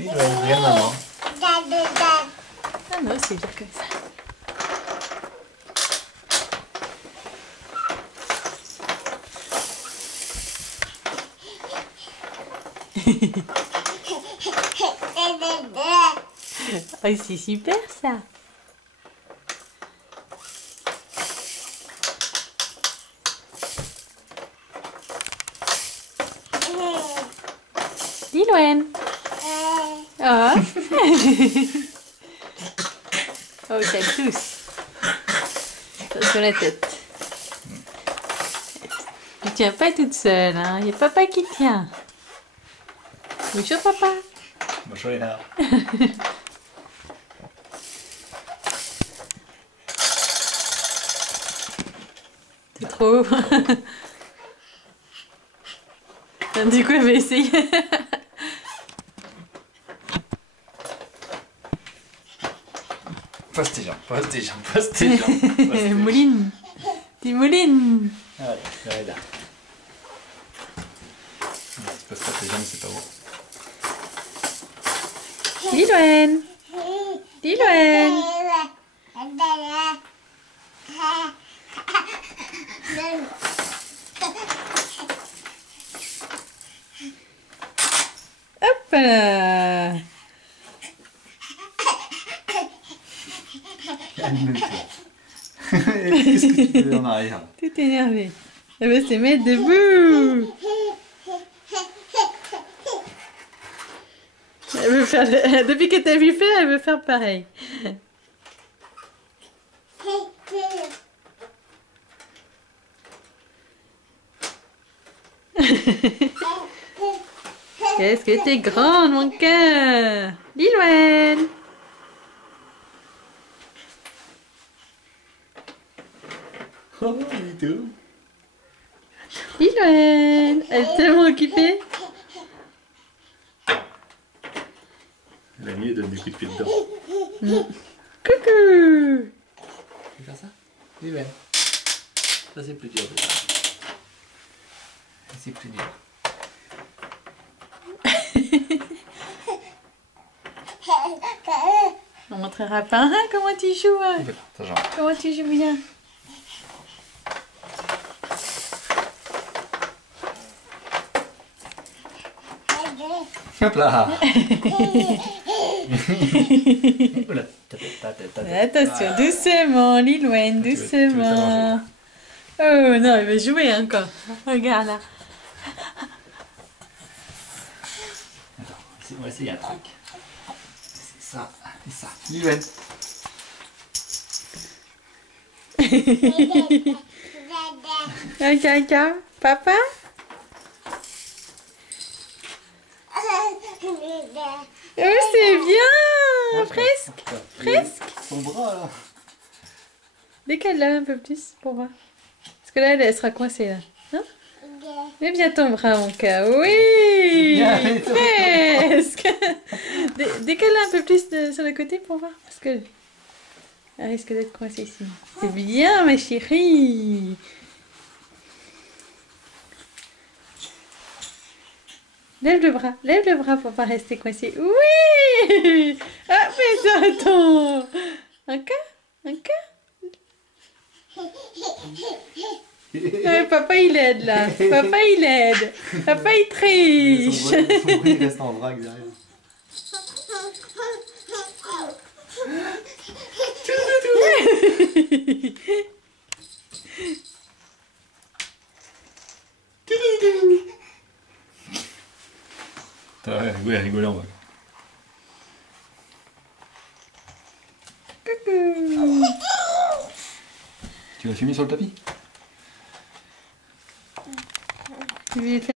Oui, ouais, regarde maman. Ah non, c'est bien comme ça. Oh, c'est super ça. Dis Loen. Oh. Oh, ça tousse. Sur la tête. Tu tiens pas toute seule, hein. Il y a papa qui tient. Bonjour papa. Bonjour Léna. C'est trop. Du coup, elle va essayer. Pose tes jambes, pose tes jambes, pose tes jambes. Pose tes jambes. Mouline. Dis Mouline. Allez, allez là. Non, tu poses pas tes jambes, c'est pas beau. Dis Loen. Dis Loen. Hop là. Calme-toi. Qu'est-ce que tu fais en arrière? Tout énervé. Elle va se mettre debout. Elle veut faire depuis que t'as vu faire, elle veut faire pareil. Qu'est-ce que t'es grande, mon cœur. Dis Loen. Oh, il est où? Dis Loen. Elle est tellement occupée. La nuit, elle donne des coups de pied dedans. Coucou. Tu veux faire ça? Oui, ouais. Ça, c'est plus dur déjà. C'est plus dur. On montrera pas hein, comment tu joues. Hein. Voilà, ta jambe. Comment tu joues bien. Hop là. Oula, ta tête. Attention, doucement, Lilouen, Tu veux doucement. Oh non, il va jouer encore. Regarde là. Attends, on va essayer un truc. C'est ça, et ça. Lilouen. Caca, papa? Oh, c'est bien! Presque, presque. Son bras là. Décale-la un peu plus pour voir. Parce que là, elle sera coincée là. Non? Mets bien ton bras, mon cœur. Oui! Bien, Presque! Décale-la un peu plus sur le côté pour voir. Parce que elle risque d'être coincée ici. C'est bien, ma chérie! Lève le bras pour pas rester coincé. Oui! Ah, mais attends! Encore? Ouais, papa il aide là. Papa il aide. Papa il triche. Son bras il reste en vrac derrière. T'as rigolé en bas. Coucou. Tu vas fumer sur le tapis? Tu veux faire